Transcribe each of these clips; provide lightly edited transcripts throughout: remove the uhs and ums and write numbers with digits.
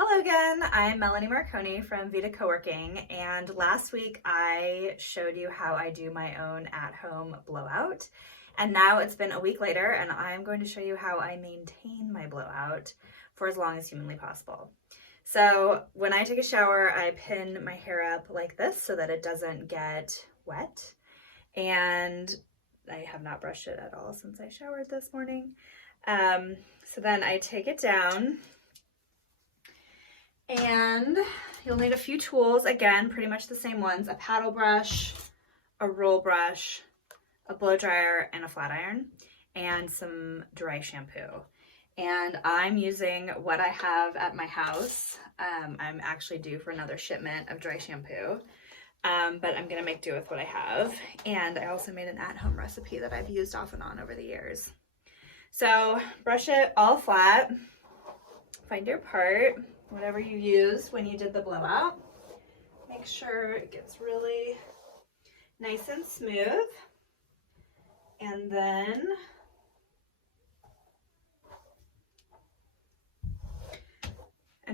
Hello again, I'm Melanie Marconi from VIDA Coworking, and last week I showed you how I do my own at-home blowout, and now it's been a week later and I'm going to show you how I maintain my blowout for as long as humanly possible. So when I take a shower, I pin my hair up like this so that it doesn't get wet, and I have not brushed it at all since I showered this morning. So then I take it down, and you'll need a few tools, again, pretty much the same ones: a paddle brush, a roll brush, a blow dryer, and a flat iron, and some dry shampoo. And I'm using what I have at my house. I'm actually due for another shipment of dry shampoo, but I'm gonna make do with what I have. And I also made an at-home recipe that I've used off and on over the years. So brush it all flat, find your part, whatever you used when you did the blowout. Make sure it gets really nice and smooth. And then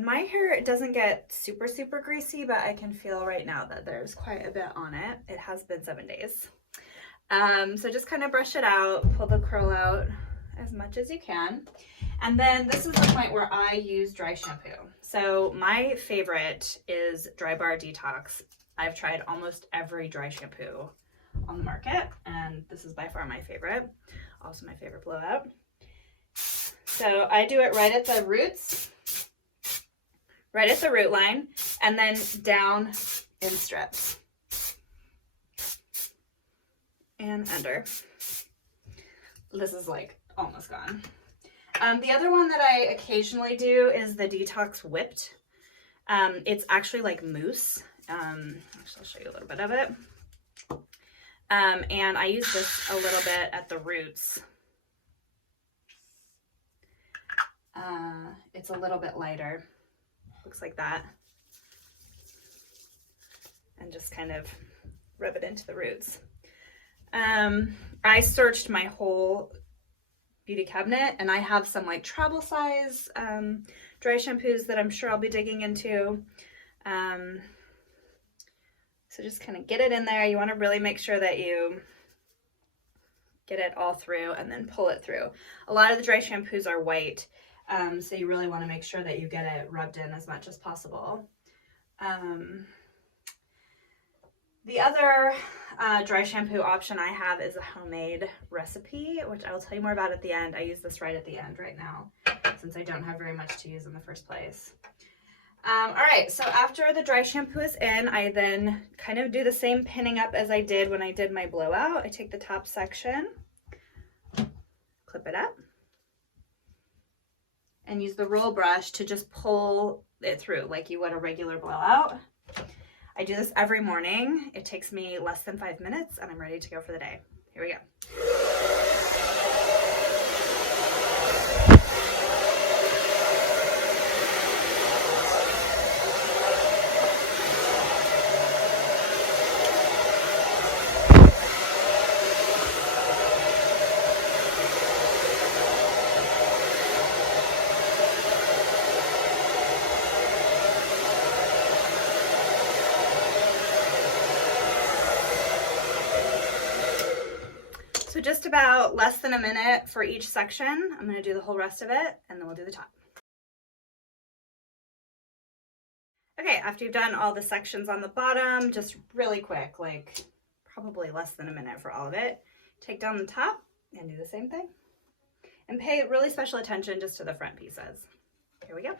my hair, it doesn't get super greasy, but I can feel right now that there's quite a bit on it. It has been 7 days. So just kind of brush it out, pull the curl out as much as you can. And then this is the point where I use dry shampoo. So my favorite is Dry Bar Detox. I've tried almost every dry shampoo on the market, and this is by far my favorite. Also my favorite blowout. So I do it right at the roots, right at the root line, and then down in strips and under. This is like almost gone. The other one that I occasionally do is the Detox Whipped. It's actually like mousse. Actually, I'll show you a little bit of it. And I use this a little bit at the roots. It's a little bit lighter. Looks like that. And just kind of rub it into the roots. I searched my whole beauty cabinet, and I have some like travel size dry shampoos that I'm sure I'll be digging into. So just kind of get it in there. You want to really make sure that you get it all through and then pull it through. A lot of the dry shampoos are white, so you really want to make sure that you get it rubbed in as much as possible. The other dry shampoo option I have is a homemade recipe, which I will tell you more about at the end. I use this right at the end right now, since I don't have very much to use in the first place. All right, so after the dry shampoo is in, I then kind of do the same pinning up as I did when I did my blowout. I take the top section, clip it up, and use the roll brush to just pull it through like you would a regular blowout. I do this every morning. It takes me less than 5 minutes, and I'm ready to go for the day. Here we go. So just about less than a minute for each section. I'm going to do the whole rest of it, and then we'll do the top. Okay, after you've done all the sections on the bottom, just really quick, like probably less than a minute for all of it, take down the top and do the same thing. And pay really special attention just to the front pieces. Here we go.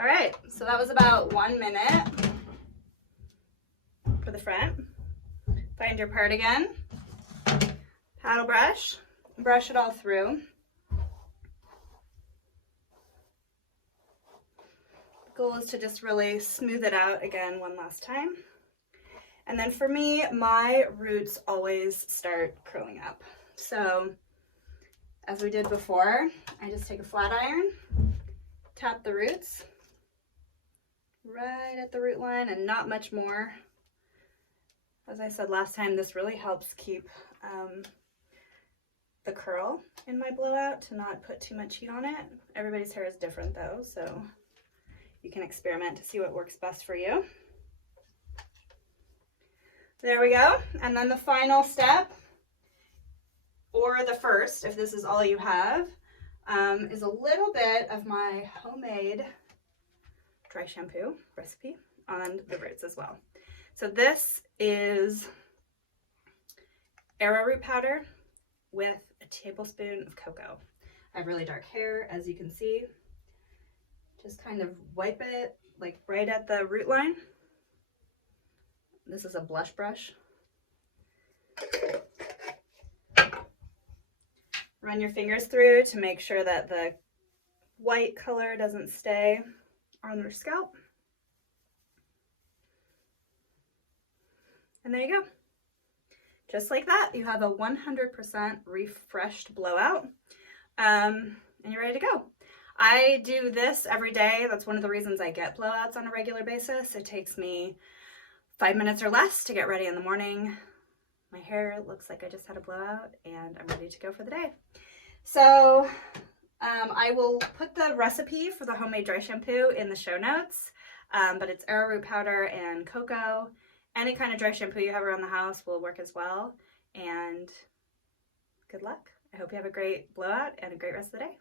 All right, so that was about 1 minute for the front. Find your part again, paddle brush, brush it all through. The goal is to just really smooth it out again one last time. And then for me, my roots always start curling up. So as we did before, I just take a flat iron, tap the roots right at the root line and not much more. As I said last time, this really helps keep the curl in my blowout, to not put too much heat on it. Everybody's hair is different though, so you can experiment to see what works best for you. There we go. And then the final step, or the first, if this is all you have, is a little bit of my homemade dry shampoo recipe on the roots as well. So this is arrowroot powder with a tablespoon of cocoa. I have really dark hair, as you can see. Just kind of wipe it like right at the root line. This is a blush brush. Run your fingers through to make sure that the white color doesn't stay on your scalp. And there you go. Just like that, you have a 100% refreshed blowout, and you're ready to go. I do this every day. That's one of the reasons I get blowouts on a regular basis. It takes me 5 minutes or less to get ready in the morning. My hair looks like I just had a blowout, and I'm ready to go for the day. So I will put the recipe for the homemade dry shampoo in the show notes, but it's arrowroot powder and cocoa. Any kind of dry shampoo you have around the house will work as well. And good luck. I hope you have a great blowout and a great rest of the day.